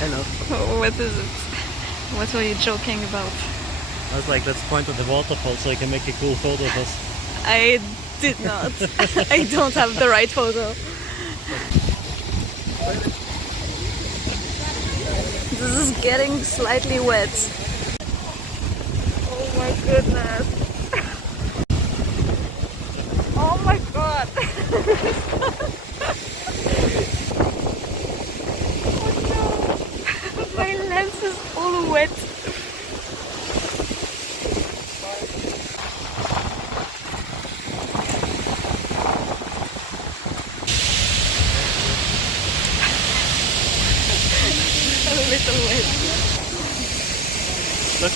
Hello. What is it? What were you joking about? I was like, let's point at the waterfall so I can make a cool photo of us. I did not. I don't have the right photo. This is getting slightly wet. Oh my goodness. Oh my god. Oh no. My lens is all wet. A little wet. Look.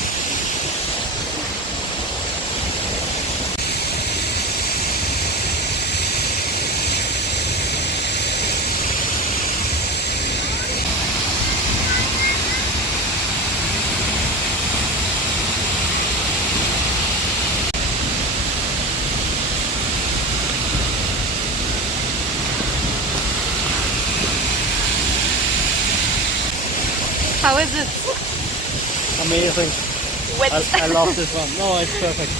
How is it? Amazing. Wet. I love this one. No, it's perfect.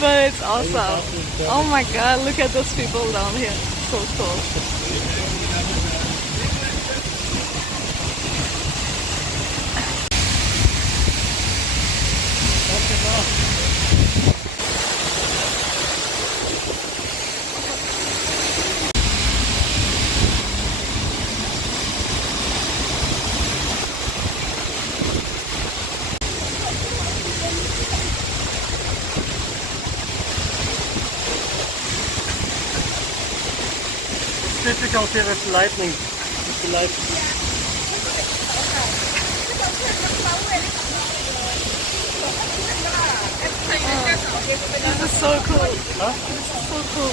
But it's awesome. Oh my god, look at those people down here. So cool. It's difficult here with lightning. With the light. This is so cool. Huh? This is so cool.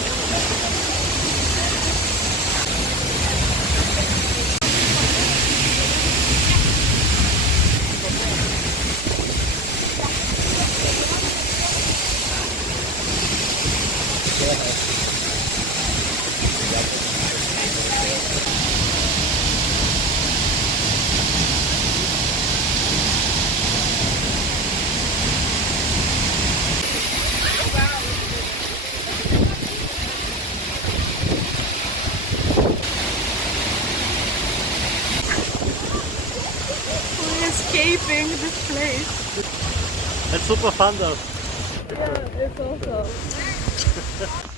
We're escaping this place. It's super fun though. Yeah, it's awesome.